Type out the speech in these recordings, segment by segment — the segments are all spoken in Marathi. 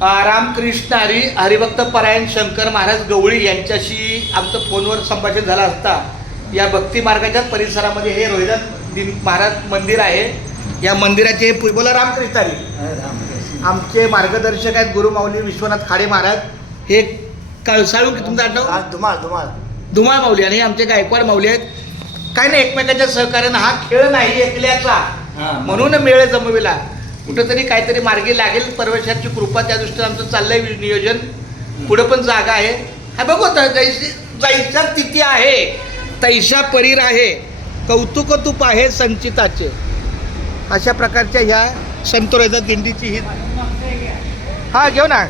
रामकृष्ण हरिभक्त परायण शंकर महाराज गवळी यांच्याशी आमचं फोनवर संभाषण झालं असता या भक्ती मार्गाच्या परिसरामध्ये हे रोहिदास महाराज मंदिर आहे. या मंदिराचे बोला रामकृष्ण हरी. आमचे मार्गदर्शक आहेत गुरुमाऊली विश्वनाथ खाडे महाराज. हे कळसाळू की तुमचं आठव धुमाळ माऊली आणि आमचे गायकवाड माऊली आहेत. काय नाही, एकमेकांच्या सहकार्यानं हा खेळ नाही ऐकल्याचा म्हणून मेळ जमविला. कुठंतरी काहीतरी मार्गी लागेल, परमेश्वराची कृपा त्या दृष्टीने आमचं चाललंय नियोजन. पुढे पण जागा आहे. हा बघू आता जैसा तिथी आहे तैशा परीर आहे, कौतुक तूप आहे संचिताचे. अशा प्रकारच्या ह्या संत रोहिदास दिंडीची ही हा घेऊ ना.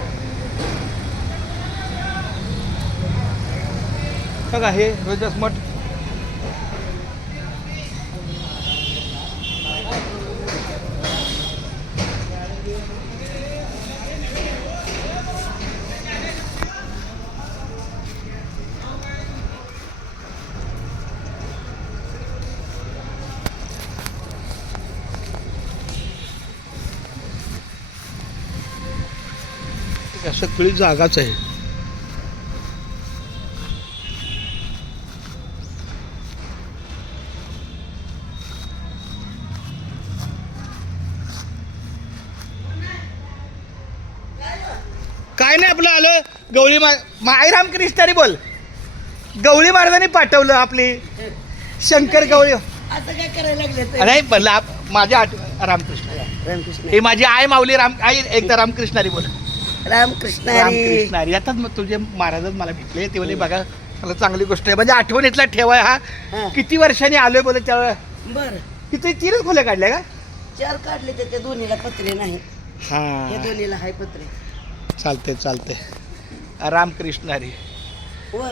बघा हे रोहिदास मठ. सगळी जागाच आहे. काय नाही आपलं आलं गवळी माय रामकृष्ण हरी बोल. गवळी महाराजांनी पाठवलं आपली शंकर गवळी. असं काय करायला लागले? नाही म्हणलं माझ्या रामकृष्ण हे माझी आई माऊली आई एकदा रामकृष्ण हरी बोल. रामकृष्ण रामकृष्ण हरी. आता मग तुझे महाराजच मला भेटले ते बोले बघा मला चांगली गोष्ट आहे म्हणजे आठवणीतला ठेवाय. हा किती वर्षांनी आलोय बोले त्यावेळेला. बर किती 3 खोल्या काढल्या का? 4 काढले तर त्या दोन्हीला पत्रे नाही. हा हे दोन्हीला हाय पत्रे. चालते रामकृष्ण हरी.